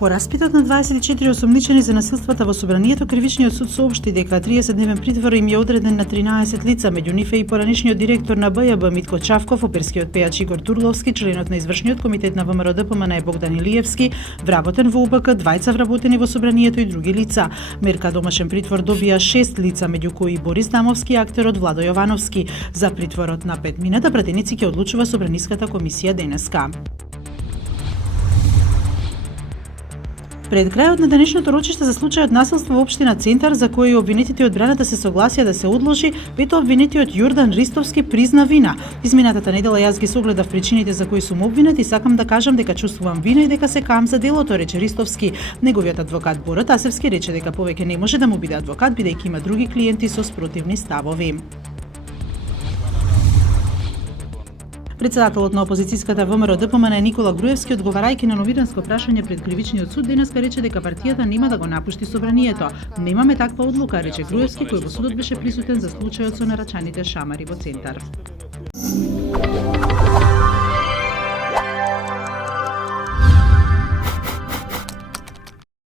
По распитот на 24 осумничени за насилствата во собранието, кривичниот суд соопшти дека 30-дневен притвор им ја одреден на 13 лица, меѓу нив е и поранешниот директор на БЈБ Митко Чавков, оперскиот пејач Игор Турловски, членот на извршниот комитет на ВМРО ДПМН Богдан Илиевски, вработен во УБК, двајца вработени во собранието и други лица. Мерка домашен притвор добија 6 лица, меѓу кои Борис Дамовски и актерот Владо Јовановски. За притворот на 5 мината пратеници ќе одлучува собраниската комисија денеска. Пред крајот на денешното рочиште за случајот насилство во општина Центар, за кој обвинетите од одбраната се согласија да се одложи, пето обвинетиот Јордан Ристовски призна вина. Изминатата недела јас ги согледав причините за кои сум обвинет и сакам да кажам дека чувствувам вина и дека се каам за делото, рече Ристовски. Неговиот адвокат Бора Тасевски рече дека повеќе не може да му биде адвокат бидејќи има други клиенти со спротивни ставови. Председателот на опозицијската ВМРО ДПМН Никола Груевски, одговарајќи на новинарско прашање пред кривичниот суд, денеска рече дека партијата нема да го напушти собранието. Немаме таква одлука, рече Груевски, кој во судот беше присутен за случајот со нарачаните шамари во Центар.